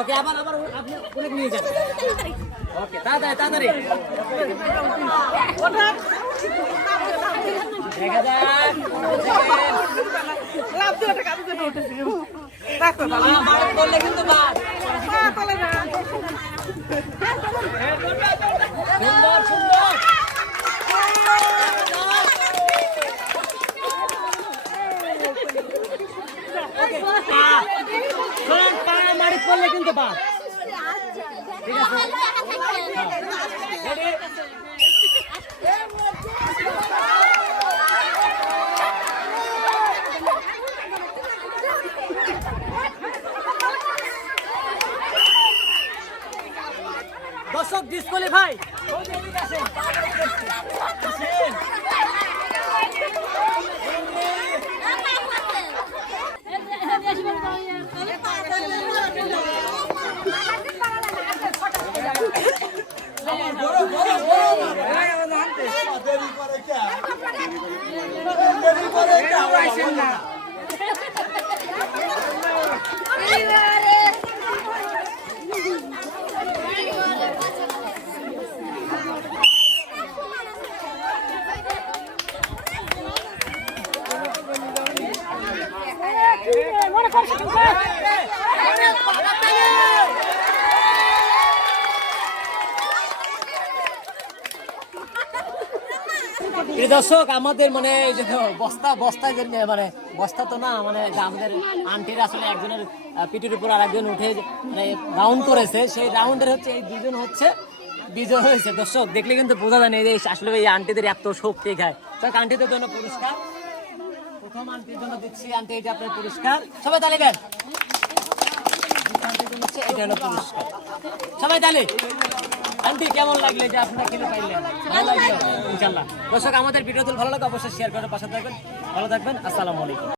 ওকে আবার আবার আপনি কোলে নিয়ে যান ওকে তাড়াতাড়ি তাড়াতাড়ি দেখা যাক লাভ দিয়ে ওটা কাজে জন্য উঠেছি দেখো ভালো মার করলে কিন্তু বাদ চলে না সুন্দর সুন্দর শোনেন পা মারি করলে কিন্তু বাদ ঠিক আছে রেডি দর্শক ডিসকোয়ালিফাই দর্শক আমাদের মানে এই যে বস্তায় যে মানে বস্তা তো না মানে আমাদের আন্টির আসলে একজনের পিঠের উপর আর একজন উঠে মানে রাউন্ড করেছে সেই রাউন্ডের হচ্ছে এই দুজন হচ্ছে বিজয় হয়েছে। দর্শক দেখলে কিন্তু বোঝা যায় না যে আসলে এই আন্টিদের এত শক্তি খায়। তো আন্টিদের জন্য পুরস্কার প্রথম আন্টির জন্য দিচ্ছি। আন্টি এটা আপনার পুরস্কার, সবাই তালি দেন। এটা হলো পুরস্কার, সবাই তালি। আন্টি কেমন লাগলে যে আপনারা কিনে পাইলেন? ভালো লাগলো ইনশাআল্লাহ। দর্শক আমাদের ভিডিও ভালো লাগে অবশ্যই শেয়ার করে পাশে থাকবেন। ভালো থাকবেন, আসসালামু আলাইকুম।